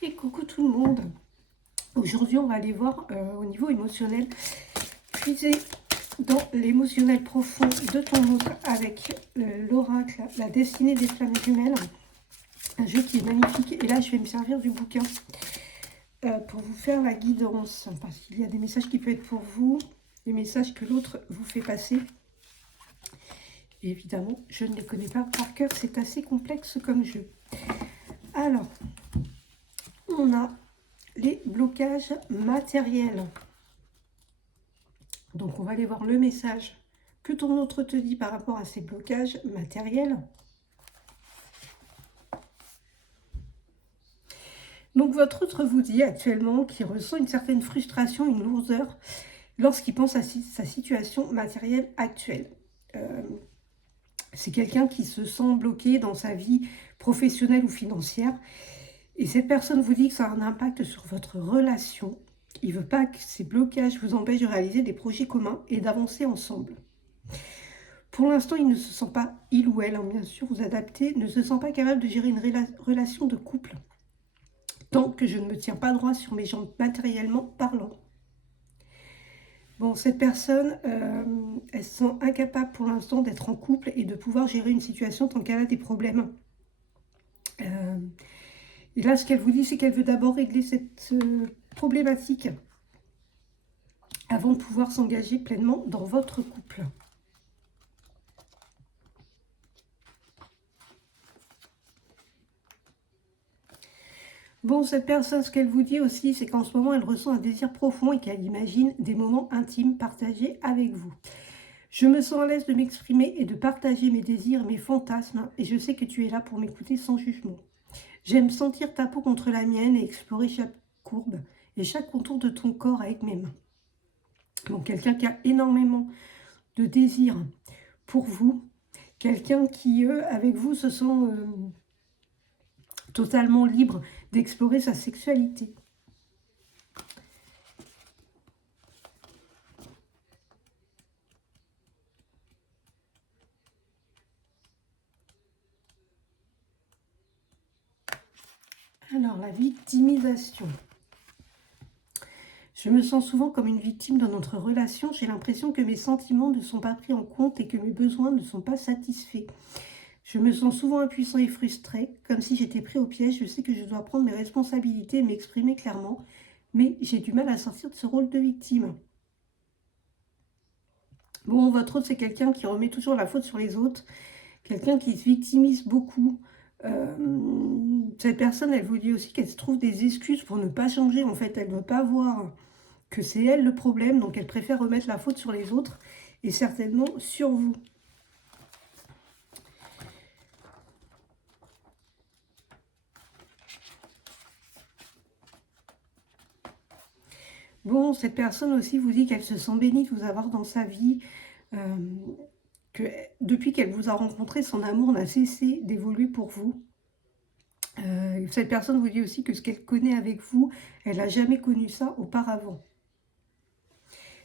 Et coucou tout le monde. Aujourd'hui, on va aller voir au niveau émotionnel, puiser dans l'émotionnel profond de ton autre avec l'oracle, la destinée des flammes jumelles. Un jeu qui est magnifique. Et là, je vais me servir du bouquin pour vous faire la guidance. Parce qu'il y a des messages qui peuvent être pour vous, des messages que l'autre vous fait passer. Et évidemment, je ne les connais pas par cœur. C'est assez complexe comme jeu. Alors, on a les blocages matériels. Donc, on va aller voir le message que ton autre te dit par rapport à ces blocages matériels. Donc, votre autre vous dit actuellement qu'il ressent une certaine frustration, une lourdeur lorsqu'il pense à sa situation matérielle actuelle. C'est quelqu'un qui se sent bloqué dans sa vie professionnelle ou financière. Et cette personne vous dit que ça a un impact sur votre relation. Il ne veut pas que ces blocages vous empêchent de réaliser des projets communs et d'avancer ensemble. Pour l'instant, il ne se sent pas, il ou elle, hein, bien sûr, vous adaptez, ne se sent pas capable de gérer une relation de couple. Tant que je ne me tiens pas droit sur mes jambes matériellement parlant. Bon, cette personne, elle se sent incapable pour l'instant d'être en couple et de pouvoir gérer une situation tant qu'elle a des problèmes. Et là, ce qu'elle vous dit, c'est qu'elle veut d'abord régler cette problématique avant de pouvoir s'engager pleinement dans votre couple. Bon, cette personne, ce qu'elle vous dit aussi, c'est qu'en ce moment, elle ressent un désir profond et qu'elle imagine des moments intimes partagés avec vous. Je me sens à l'aise de m'exprimer et de partager mes désirs, mes fantasmes, et je sais que tu es là pour m'écouter sans jugement. J'aime sentir ta peau contre la mienne et explorer chaque courbe et chaque contour de ton corps avec mes mains. Donc, quelqu'un qui a énormément de désirs pour vous, quelqu'un qui, avec vous, se sent totalement libre d'explorer sa sexualité. Alors, la victimisation. Je me sens souvent comme une victime dans notre relation. J'ai l'impression que mes sentiments ne sont pas pris en compte et que mes besoins ne sont pas satisfaits. Je me sens souvent impuissant et frustré, comme si j'étais pris au piège. Je sais que je dois prendre mes responsabilités et m'exprimer clairement, mais j'ai du mal à sortir de ce rôle de victime. Bon, votre autre, c'est quelqu'un qui remet toujours la faute sur les autres, quelqu'un qui se victimise beaucoup. Cette personne, elle vous dit aussi qu'elle se trouve des excuses pour ne pas changer. En fait, elle ne veut pas voir que c'est elle le problème, donc elle préfère remettre la faute sur les autres et certainement sur vous. Bon, cette personne aussi vous dit qu'elle se sent bénie de vous avoir dans sa vie, que depuis qu'elle vous a rencontré, son amour n'a cessé d'évoluer pour vous. Cette personne vous dit aussi que ce qu'elle connaît avec vous, elle n'a jamais connu ça auparavant.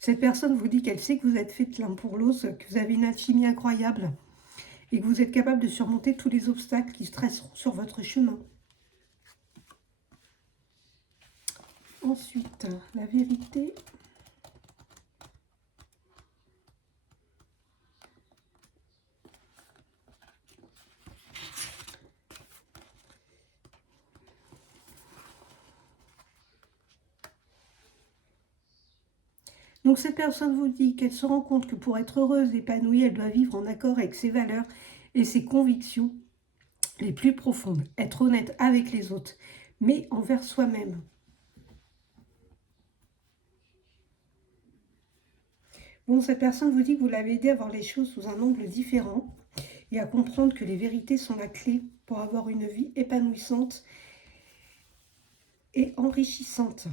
Cette personne vous dit qu'elle sait que vous êtes faits l'un pour l'autre, que vous avez une alchimie incroyable et que vous êtes capable de surmonter tous les obstacles qui se dresseront sur votre chemin. Ensuite, la vérité. Donc cette personne vous dit qu'elle se rend compte que pour être heureuse, épanouie, elle doit vivre en accord avec ses valeurs et ses convictions les plus profondes. Être honnête avec les autres, mais envers soi-même. Bon, cette personne vous dit que vous l'avez aidé à voir les choses sous un angle différent et à comprendre que les vérités sont la clé pour avoir une vie épanouissante et enrichissante.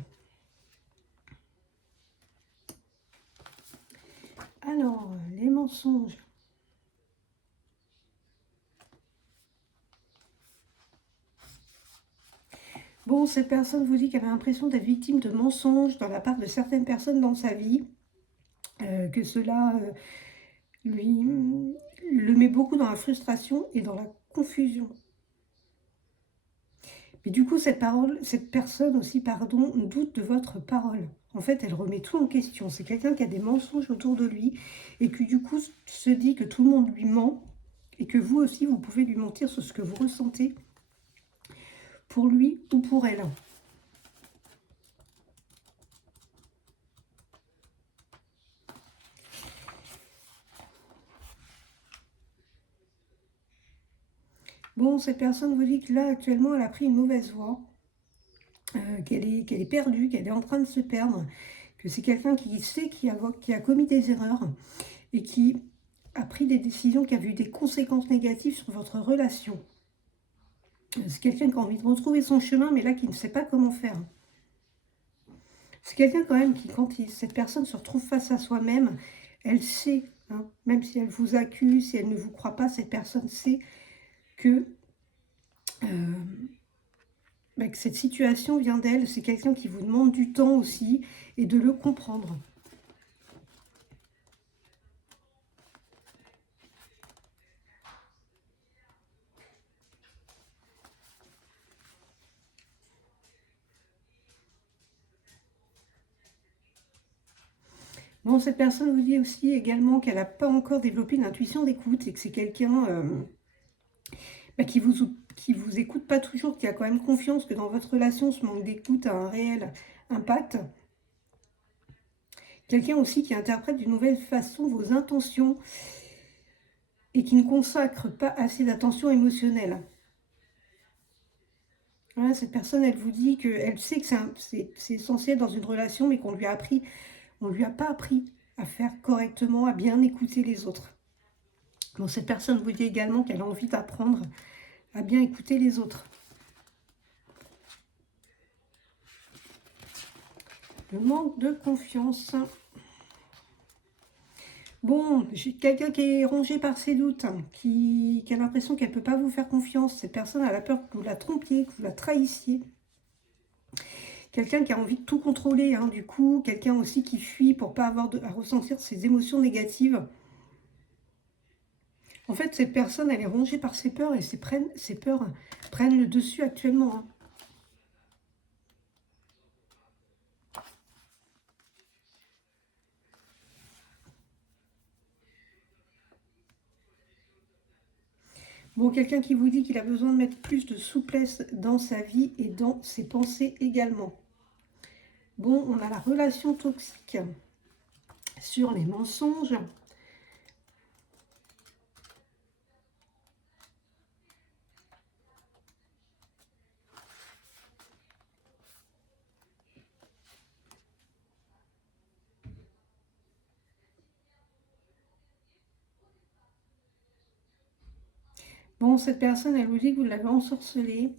Alors, les mensonges. Bon, cette personne vous dit qu'elle a l'impression d'être victime de mensonges dans la part de certaines personnes dans sa vie, que cela le met beaucoup dans la frustration et dans la confusion. Mais du coup, cette personne aussi, pardon, doute de votre parole. En fait, elle remet tout en question. C'est quelqu'un qui a des mensonges autour de lui et qui, du coup, se dit que tout le monde lui ment et que vous aussi, vous pouvez lui mentir sur ce que vous ressentez pour lui ou pour elle. Bon, cette personne vous dit que là, actuellement, elle a pris une mauvaise voie, qu'elle est perdue, qu'elle est en train de se perdre, que c'est quelqu'un qui sait qui a commis des erreurs et qui a pris des décisions qui ont eu des conséquences négatives sur votre relation. C'est quelqu'un qui a envie de retrouver son chemin, mais là, qui ne sait pas comment faire. C'est quelqu'un quand même qui, quand cette personne se retrouve face à soi-même, elle sait, hein, même si elle vous accuse, si elle ne vous croit pas, cette personne sait que, que cette situation vient d'elle. C'est quelqu'un qui vous demande du temps aussi et de le comprendre. Bon, cette personne vous dit aussi également qu'elle n'a pas encore développé une intuition d'écoute et que c'est quelqu'un qui vous écoute pas toujours, qui a quand même confiance que dans votre relation, ce manque d'écoute a un réel impact. Quelqu'un aussi qui interprète d'une nouvelle façon vos intentions et qui ne consacre pas assez d'attention émotionnelle. Voilà, cette personne, elle vous dit qu'elle sait que c'est essentiel dans une relation, mais qu'on lui a pas appris à faire correctement, à bien écouter les autres. Bon, cette personne vous dit également qu'elle a envie d'apprendre à bien écouter les autres. Le manque de confiance. Bon, j'ai quelqu'un qui est rongé par ses doutes, hein, qui a l'impression qu'elle ne peut pas vous faire confiance. Cette personne a la peur que vous la trompiez, que vous la trahissiez. Quelqu'un qui a envie de tout contrôler, hein, du coup. Quelqu'un aussi qui fuit pour ne pas avoir à ressentir ses émotions négatives. En fait, cette personne, elle est rongée par ses peurs et ces peurs prennent le dessus actuellement. Hein. Bon, quelqu'un qui vous dit qu'il a besoin de mettre plus de souplesse dans sa vie et dans ses pensées également. Bon, on a la relation toxique sur les mensonges. Bon, cette personne, elle vous dit que vous l'avez ensorcelée,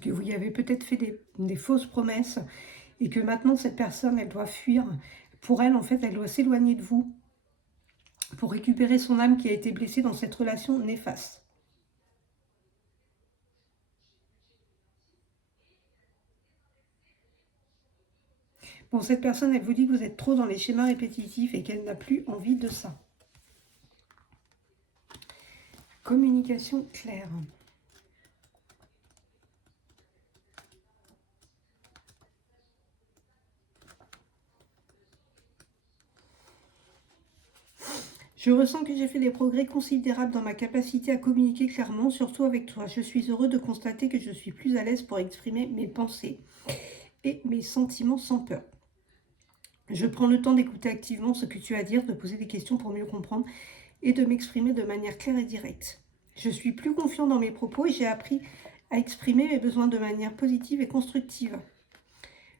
que vous y avez peut-être fait des fausses promesses et que maintenant, cette personne, elle doit fuir. Pour elle, en fait, elle doit s'éloigner de vous pour récupérer son âme qui a été blessée dans cette relation néfaste. Bon, cette personne, elle vous dit que vous êtes trop dans les schémas répétitifs et qu'elle n'a plus envie de ça. Communication claire. Je ressens que j'ai fait des progrès considérables dans ma capacité à communiquer clairement, surtout avec toi. Je suis heureux de constater que je suis plus à l'aise pour exprimer mes pensées et mes sentiments sans peur. Je prends le temps d'écouter activement ce que tu as à dire, de poser des questions pour mieux comprendre et de m'exprimer de manière claire et directe. Je suis plus confiant dans mes propos et j'ai appris à exprimer mes besoins de manière positive et constructive.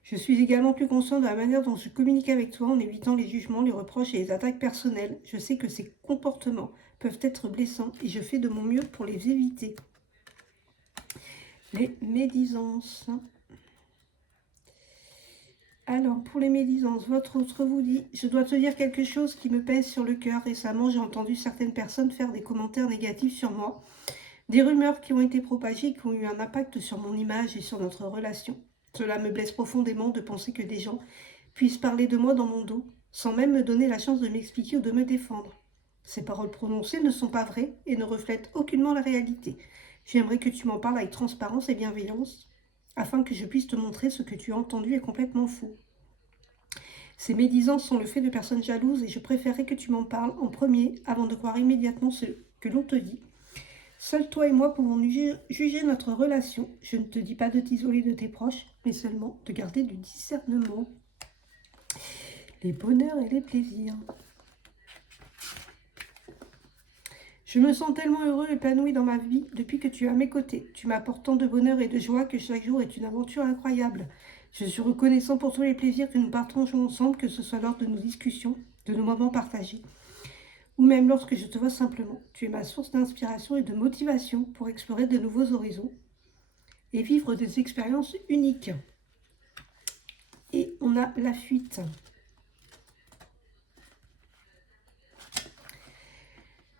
Je suis également plus consciente de la manière dont je communique avec toi en évitant les jugements, les reproches et les attaques personnelles. Je sais que ces comportements peuvent être blessants et je fais de mon mieux pour les éviter. Les médisances. Alors, pour les médisances, votre autre vous dit « Je dois te dire quelque chose qui me pèse sur le cœur. Récemment, j'ai entendu certaines personnes faire des commentaires négatifs sur moi. Des rumeurs qui ont été propagées et qui ont eu un impact sur mon image et sur notre relation. Cela me blesse profondément de penser que des gens puissent parler de moi dans mon dos, sans même me donner la chance de m'expliquer ou de me défendre. Ces paroles prononcées ne sont pas vraies et ne reflètent aucunement la réalité. J'aimerais que tu m'en parles avec transparence et bienveillance, afin que je puisse te montrer ce que tu as entendu est complètement faux. Ces médisances sont le fait de personnes jalouses et je préférerais que tu m'en parles en premier avant de croire immédiatement ce que l'on te dit. Seuls toi et moi pouvons juger notre relation. Je ne te dis pas de t'isoler de tes proches, mais seulement de garder du discernement. Les bonheurs et les plaisirs. Je me sens tellement heureux et épanoui dans ma vie depuis que tu es à mes côtés. Tu m'apportes tant de bonheur et de joie que chaque jour est une aventure incroyable. Je suis reconnaissant pour tous les plaisirs que nous partageons ensemble, que ce soit lors de nos discussions, de nos moments partagés, ou même lorsque je te vois simplement. Tu es ma source d'inspiration et de motivation pour explorer de nouveaux horizons et vivre des expériences uniques. Et on a la fuite.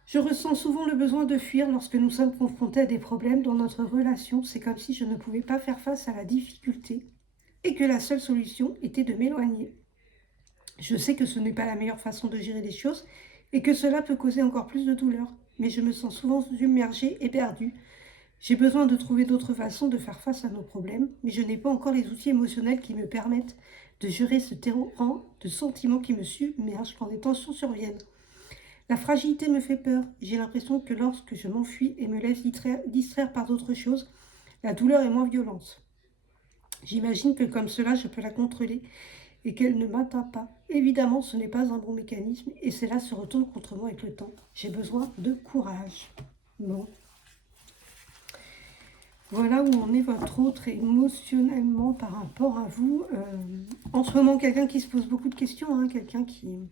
Je ressens souvent le besoin de fuir lorsque nous sommes confrontés à des problèmes dans notre relation. C'est comme si je ne pouvais pas faire face à la difficulté et que la seule solution était de m'éloigner. Je sais que ce n'est pas la meilleure façon de gérer les choses et que cela peut causer encore plus de douleur, mais je me sens souvent submergée et perdue. J'ai besoin de trouver d'autres façons de faire face à nos problèmes, mais je n'ai pas encore les outils émotionnels qui me permettent de gérer ce torrent de sentiments qui me submergent quand des tensions surviennent. La fragilité me fait peur. J'ai l'impression que lorsque je m'enfuis et me laisse distraire par d'autres choses, la douleur est moins violente. J'imagine que comme cela, je peux la contrôler et qu'elle ne m'atteint pas. Évidemment, ce n'est pas un bon mécanisme et cela se retourne contre moi avec le temps. J'ai besoin de courage. Bon. Voilà où en est votre autre émotionnellement par rapport à vous. En ce moment, quelqu'un qui se pose beaucoup de questions, hein, quelqu'un qui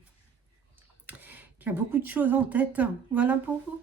a beaucoup de choses en tête. Voilà pour vous.